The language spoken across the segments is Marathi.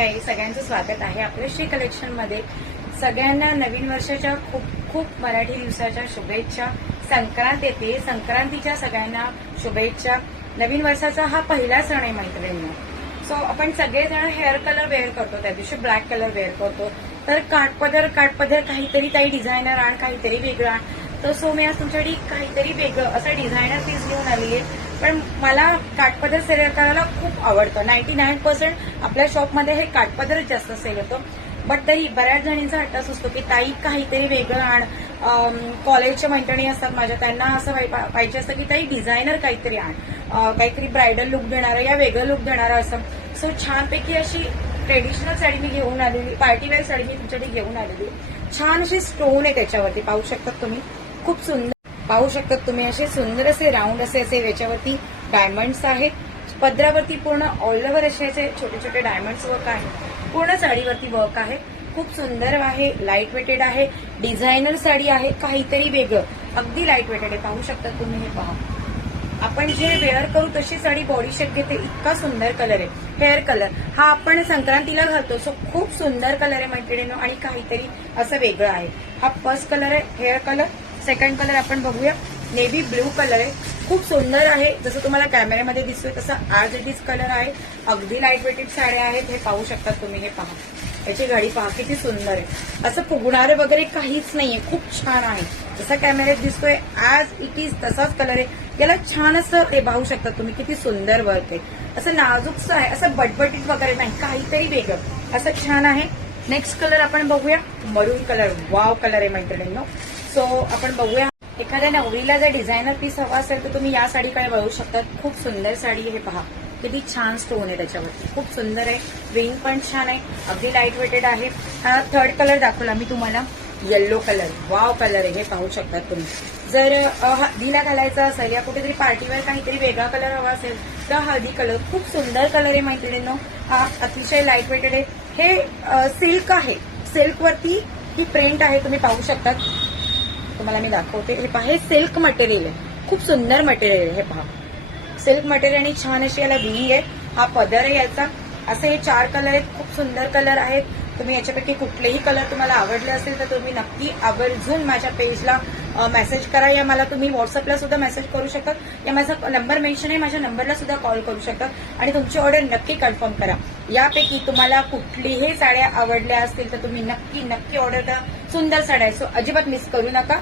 हाय सगळ्यांचं स्वागत आहे आपल्या श्री कलेक्शनमध्ये सगळ्यांना नवीन वर्षाच्या खूप खूप मराठी दिवसाच्या शुभेच्छा. संक्रांत येते. संक्रांतीच्या सगळ्यांना शुभेच्छा. नवीन वर्षाचा हा पहिला सण आहे मैत्रिणींनो. सो आपण सगळेजण हेअर कलर वेअर करतो. त्या दिवशी ब्लॅक कलर वेअर करतो. तर काठपदर काठपदर काहीतरी काही डिझायनर आण काहीतरी वेगळं. आण तर सो मी आज तुमच्यासाठी काहीतरी वेगळं असं डिझायनर पीस घेऊन आली आहे पण मला काठपदर सेल करायला खूप आवडतं. नाईन्टी नाईन पर्सेंट आपल्या शॉपमध्ये हे काठपदरच जास्त सेल होतं. बट तरी बऱ्याच जणींचा हट्ट असतो की ताई काहीतरी वेगळं आण. कॉलेजच्या मैत्रिणी असतात माझ्या त्यांना असं पाहिजे असतं की ताई डिझायनर काहीतरी आण. काहीतरी ब्रायडल लुक देणारं या वेगळं लुक देणारं असं. सो छानपैकी अशी ट्रेडिशनल साडी मी घेऊन आलेली पार्टीवेअर साडी मी तुमच्यासाठी घेऊन आलेली. छान अशी स्टोन आहे त्याच्यावरती. पाहू शकतात तुम्ही. खूप सुंदर पाहू शकतात तुम्ही असे सुंदर असे राऊंड असे असे याच्यावरती डायमंड्स आहेत. पदरावरती पूर्ण ऑल ओव्हर असे असे छोटे छोटे डायमंड्स वर्क आहे. पूर्ण साडीवरती वर्क आहे. खूप सुंदर आहे लाइट वेटेड आहे. डिझायनर साडी आहे काहीतरी वेगळं. अगदी लाइट वेटेड आहे. पाहू शकतात तुम्ही हे पहा. आपण जे वेअर करू तशी साडी बॉडी शेप घेते. इतका सुंदर कलर आहे. हेअर कलर हा आपण संक्रांतीला घालतो. सो खूप सुंदर कलर आहे मैत्रिणीनो. आणि काहीतरी असं वेगळं आहे. हा फर्स्ट कलर आहे हेअर कलर सेकंड कलर आपण बघूया. नेव्ही ब्ल्यू कलर आहे. खूप सुंदर आहे. जसं तुम्हाला कॅमेऱ्यामध्ये दिसतोय तसं आज इट इज कलर आहे. अगदी लाइट वेटेड साड्या आहेत. हे पाहू शकता तुम्ही हे पहा. याची घडी पहा किती सुंदर आहे. असं फुगणारे वगैरे काहीच नाहीये. खूप छान आहे. जसा कॅमेऱ्यात दिसतोय आज इट इज तसाच कलर आहे. याला छान असं हे पाहू शकता तुम्ही किती सुंदर वर्क आहे. असं नाजूकचं आहे असं बटबटीत वगैरे नाही. काहीतरी वेगळं. असं छान आहे. नेक्स्ट कलर आपण बघूया. मरून कलर वाव कलर आहे मैत्रिणींनो सो आपण बघूया. एखाद्या नवरीला जर डिझायनर पीस हवा असेल तर तुम्ही या साडीकडे वळू शकतात. खूप सुंदर साडी हे पहा. किती छान स्टोन आहे त्याच्यावरती. खूप सुंदर आहे. विंग पण छान आहे. अगदी लाइट वेटेड आहे. हा थर्ड कलर दाखवला मी तुम्हाला. येल्लो कलर वाव कलर आहे. हे पाहू शकतात तुम्ही. जर हळदीला घालायचा असेल या कुठेतरी पार्टीवर काहीतरी वेगळा कलर हवा असेल तर हळदी कलर खूप सुंदर कलर आहे मैत्रिणींनो. हा अतिशय लाइट वेटेड आहे. हे सिल्क आहे. सिल्कवरती ही प्रिंट आहे तुम्ही पाहू शकतात. तुम्हाला मी दाखवते. हे पहा हे सिल्क मटेरियल आहे. खूप सुंदर मटेरियल आहे हे पहा. सिल्क मटेरियल आणि छान अशी याला व्ही आहे. हा पदर आहे याचा. असे हे चार कलर आहेत खूप सुंदर कलर आहेत. तुम्ही याच्यापैकी कुठलेही कलर तुम्हाला आवडले असेल तर तुम्ही नक्की आवर्जून माझ्या पेजला मेसेज करा. या मला तुम्ही व्हॉट्सअपला सुद्धा मेसेज करू शकता. या माझा नंबर मेन्शन आहे माझ्या नंबरला सुद्धा कॉल करू शकता. आणि तुमची ऑर्डर नक्की कन्फर्म करा. यापैकी तुम्हाला कुठलीही साड्या आवडल्या असतील तर तुम्ही नक्की नक्की ऑर्डर करा. सुंदर साड्या आहे सो अजिबात मिस करू नका.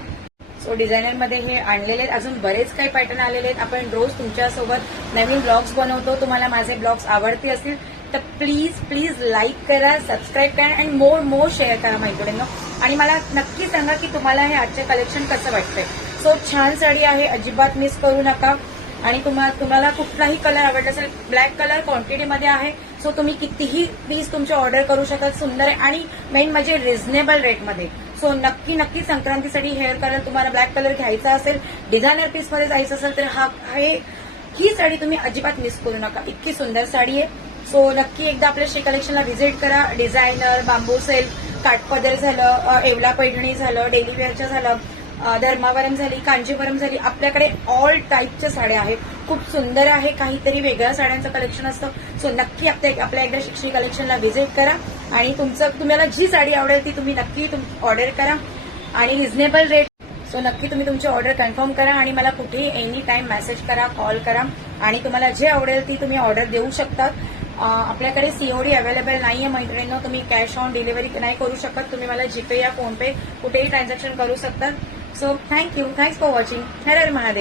सो डिझायनरमध्ये हे आणलेले आहेत. अजून बरेच काही पॅटर्न आलेले आहेत. आपण रोज तुमच्यासोबत नवीन ब्लॉग्स बनवतो. तुम्हाला माझे ब्लॉग्स आवडते असतील तर प्लीज प्लीज लाईक करा सबस्क्राईब करा अँड मोर मोर शेअर करा मैत्रिणींनो आणि मला नक्की सांगा की तुम्हाला हे आजचे कलेक्शन कसं वाटतंय. सो छान साडी आहे. अजिबात मिस करू नका. आणि तुम्हाला तुम्हाला कुठलाही कलर आवडला असेल ब्लॅक कलर क्वांटिटीमध्ये आहे. सो तुम्ही कितीही पीस तुमचे ऑर्डर करू शकतात सुंदर आहे. आणि मेन म्हणजे रिझनेबल रेटमध्ये सो नक्की नक्की संक्रांतीसाठी हेअर कलर तुम्हाला ब्लॅक कलर घ्यायचा असेल डिझायनर पीसमध्ये जायचं असेल तर हा हे ही साडी तुम्ही अजिबात मिस करू नका. इतकी सुंदर साडी आहे. सो नक्की एकदा आपल्या श्री कलेक्शनला व्हिजिट करा. डिझायनर बांबू सेल काठपदर झालं एवला पैठणी झालं डेली वेअरचं झालं. धर्मावरम झाली कांजीवरम झाली आपल्याकडे ऑल टाईपच्या साड्या आहेत. खूप सुंदर आहे काहीतरी वेगळ्या साड्यांचं कलेक्शन असतं. सो नक्की आपल्या आपल्या एकदा श्री कलेक्शनला व्हिजिट करा. आणि तुमचं तुम्हाला जी साडी आवडेल ती तुम्ही नक्की ऑर्डर करा. आणि रिझनेबल रेट सो नक्की तुम्ही तुमची ऑर्डर कन्फर्म करा आणि मला कुठेही एनी टाइम मेसेज करा कॉल करा. आणि तुम्हाला जे आवडेल ती तुम्ही ऑर्डर देऊ शकतात. आपल्याकडे सीओडी अवेलेबल नाही आहे मैत्रिणीनं. तुम्ही कॅश ऑन डिलिव्हरी नाही करू शकत. तुम्ही मला जीपे या फोनपे कुठेही ट्रान्झॅक्शन करू शकतात. So thank you. Thanks for watching. Hare Mahadev.